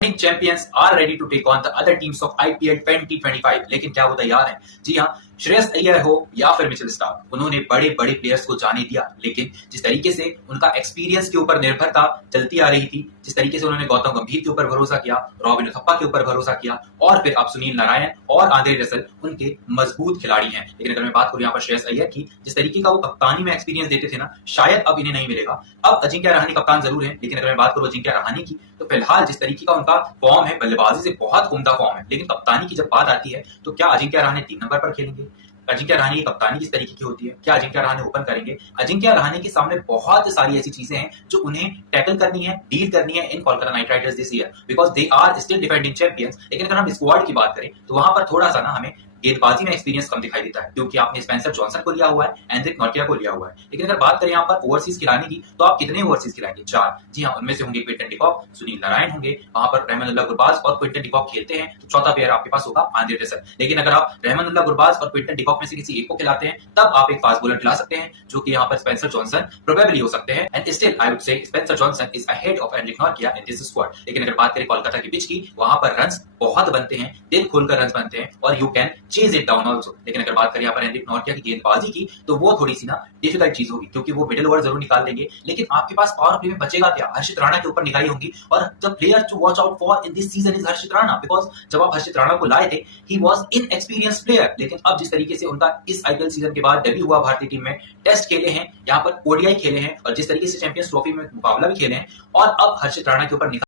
Champions are ready to take on the other teams of IPL 2025। लेकिन क्या वो तैयार हैं? जी हाँ, श्रेयस अय्यर हो या फिर मिचेल स्टार्क, उन्होंने बड़े बड़े प्लेयर्स को जाने दिया। लेकिन जिस तरीके से उनका एक्सपीरियंस के ऊपर निर्भरता चलती आ रही थी, जिस तरीके से उन्होंने गौतम गंभीर के ऊपर भरोसा किया, रॉबिन उथप्पा के ऊपर भरोसा किया और फिर अब सुनील नारायण और आंद्रे रसल उनके मजबूत खिलाड़ी हैं। लेकिन अगर मैं बात करूं यहाँ पर श्रेयस अय्यर की, जिस तरीके का वो कप्तानी में एक्सपीरियंस देते थे ना, शायद अब इन्हें नहीं मिलेगा। अब अजिंक्य रहाणे कप्तान जरूर है, लेकिन अगर मैं बात करूं अजिंक्य रहाणे की, तो फिलहाल जिस तरीके का उनका फॉर्म है, बल्लेबाजी से बहुत उम्दा फॉर्म है, लेकिन कप्तानी की जब बात आती है तो क्या अजिंक्य रहाणे 3 नंबर पर खेलेंगे? अजिंक्य रहाणे की कप्तानी किस तरीके की होती है? क्या अजिंक्य रहाणे ओपन करेंगे? अजिंक्य रहाणे के सामने बहुत सारी ऐसी चीजें हैं जो उन्हें टैकल करनी है, डील करनी है in Kolkata knight riders this year, because they are still defending champions. लेकिन अगर हम स्क्वाड की बात करें तो वहां पर थोड़ा सा ना हमें गेंदबाजी में एक्सपीरियंस कम दिखाई देता है, क्योंकि आपने स्पेंसर जॉनसन को लिया हुआ है, एंड्रिक नॉर्टिया को लिया हुआ है। लेकिन अगर बात करें यहाँ पर ओवरसीज खिलाने की, तो आप कितने ओवरसीज खिलाएंगे? 4। जी हाँ, उनमें से होंगे क्विंटन डिकॉक, सुनील नारायण होंगे, वहां पर रहमानुल्लाह गुरबाज और क्विंटन डिकॉक खेलते हैं, तो चौथा प्लेयर आपके पास होगा आंद्रे रसल। लेकिन अगर आप रहमानुल्लाह गुरबाज और क्विंटन डिकॉक में से किसी एक को खिलाते हैं, तब आप एक फास्ट बॉलर खिला सकते हैं, जो कि यहाँ पर स्पेंसर जॉनसन प्रोबेबली हो सकते हैं। And still I would say Spencer Johnson is ahead of Anrich Nortje in this squad. लेकिन अगर बात करें कोलकाता की पिच की, वहां पर रन्स बहुत बनते हैं, दिल खोलकर रन्स बनते हैं और you can chase it down also. लेकिन अगर बात करें यहाँ पर एंड्रिक नॉर्टिया की गेंदबाजी की, तो वो थोड़ी सी ना डिफिकल्ट चीज होगी, क्योंकि वो मिडिल ओवर जरूर निकाल देंगे, लेकिन आपके पास पावर प्ले में बचेगा क्या? हर्षित राणा के ऊपर निगाहें होंगी, और the player to watch out for in this season is Harshit Rana, because जब आप हर्षित राणा को लाए थे, ही वॉज इनएक्सपीरियंस प्लेयर। लेकिन अब जिस तरीके से उनका इस आईपीएल सीजन के बाद डेब्यू हुआ भारतीय टीम में, टेस्ट खेले हैं, यहाँ पर ओडीआई खेले हैं और जिस तरीके से चैंपियंस ट्रॉफी में मुकाबला भी खेले हैं, और अब हर्षित राणा के ऊपर